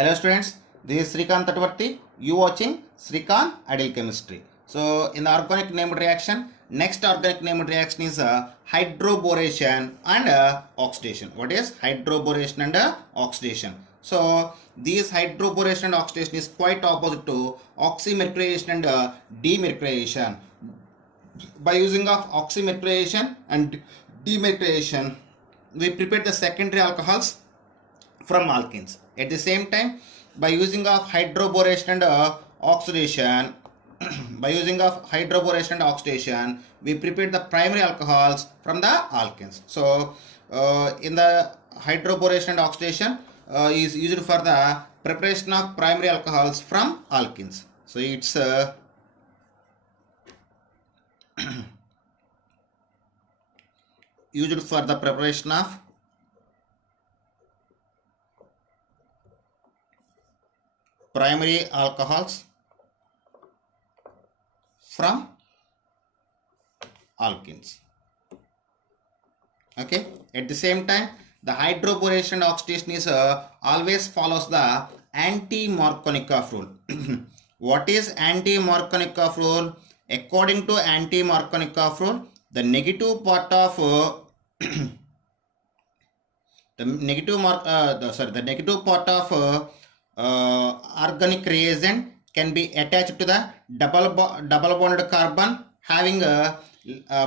Hello students, this is Srikant Tatvarti. You watching Srikant Ideal Chemistry. So in the organic named reaction, next organic named reaction is hydroboration and oxidation. What is hydroboration and oxidation? So this hydroboration and oxidation is quite opposite to oxymercurization and demercurization. By using of oxymercurization and demercurization, we prepare the secondary alcohols from alkenes. At the same time, by using of hydroboration and oxidation, we prepare the primary alcohols from the alkenes. So, in the hydroboration and oxidation is used for the preparation of primary alcohols from alkenes. So, it's used for the preparation of primary alcohols from alkenes. Okay, at the same time, the hydroboration and oxidation is always follows the anti-Markovnikov rule. What is anti-Markovnikov rule? According to anti-Markovnikov rule, the negative part of the negative part of organic reagent can be attached to the double bonded carbon having a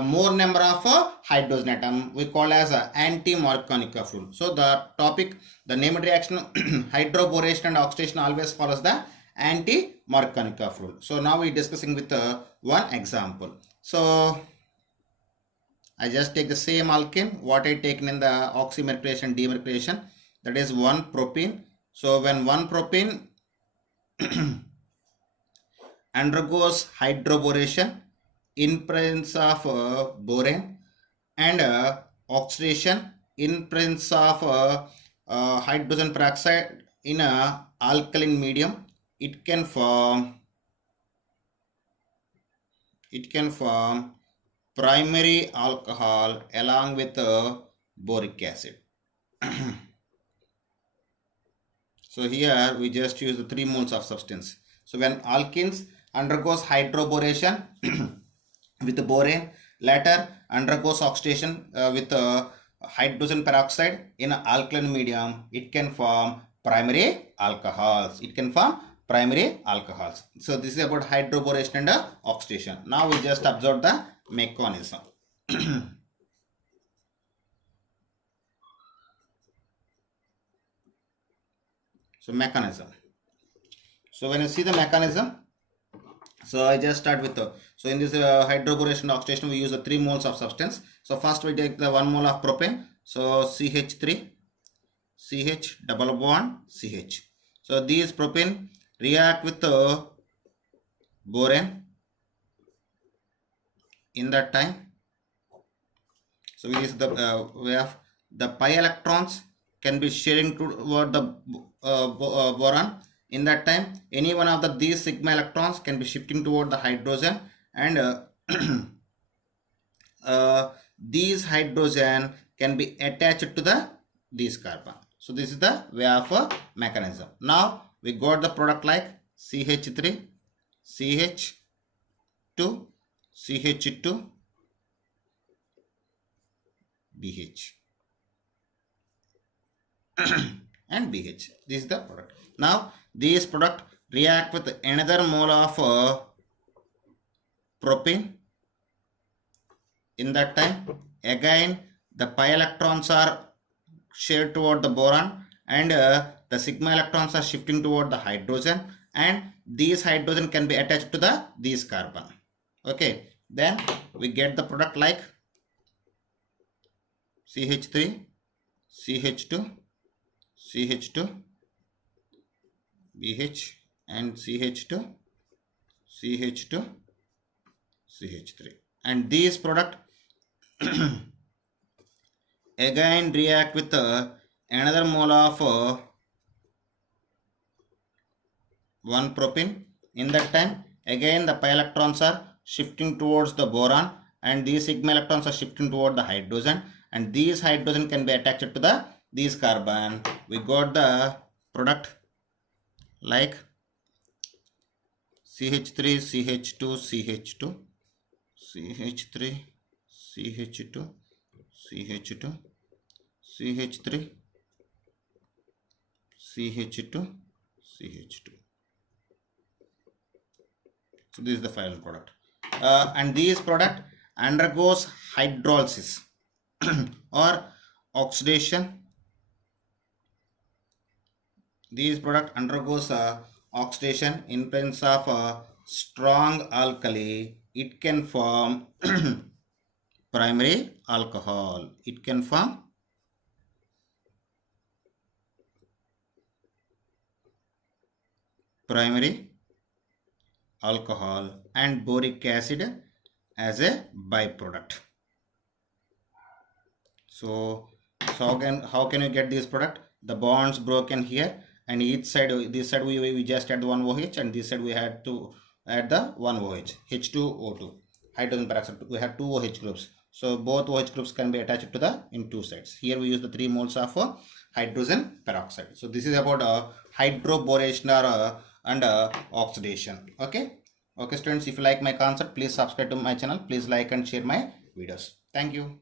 more number of hydrogen atom. We call as anti-Markovnikov rule. So the topic, the named reaction hydroboration and oxidation always follows the anti-Markovnikov rule. So now we are discussing with one example. So I just take the same alkene what I taken in the oxymercurization demercurization, that is 1 propene. So when 1 propene undergoes hydroboration in presence of borane and oxidation in presence of hydrogen peroxide in a alkaline medium, it can form primary alcohol along with boric acid. So here we just use the 3 moles of substance. So when alkenes undergoes hydroboration with borane, later undergoes oxidation with hydrogen peroxide in an alkaline medium, it can form primary alcohols. So this is about hydroboration and oxidation. Now we just observe the mechanism. So mechanism. So when you see the mechanism, so I just start with so in this hydroboration oxidation we use the 3 moles of substance. So first we take the 1 mole of propane. So CH3, CH double bond CH. So these propane react with borane in that time. So we use the we have the pi electrons can be sharing toward the boron. In that time, any one of these sigma electrons can be shifting toward the hydrogen, and these hydrogen can be attached to these carbon. So this is the way of mechanism. Now we got the product like CH3, CH2, CH2, BH. And BH. This is the product. Now this product react with another mole of propane. In that time, again the pi electrons are shared toward the boron, and the sigma electrons are shifting toward the hydrogen, and these hydrogen can be attached to these carbon. Okay, then we get the product like CH3, CH2, CH2, BH, and CH2, CH2, CH3. And these product again react with another mole of 1 propane. In that time, again the pi electrons are shifting towards the boron, and these sigma electrons are shifting toward the hydrogen, and these hydrogen can be attached to these carbon. We got the product like CH3, CH2, CH2, CH3, CH2, CH2, CH3, CH2, CH2. So this is the final product, and this product undergoes hydrolysis or oxidation. This product undergoes oxidation in presence of strong alkali. It can form primary alcohol. It can form primary alcohol and boric acid as a byproduct. So how can you get this product? The bonds broken here, and each side, this side we just add one OH, and this side we had to add the one OH, H2O2, hydrogen peroxide. We have two OH groups, so both OH groups can be attached to the in two sides. Here we use the 3 moles of hydrogen peroxide. So this is about hydroboration and oxidation. Okay, students, if you like my concept, please subscribe to my channel. Please like and share my videos. Thank you.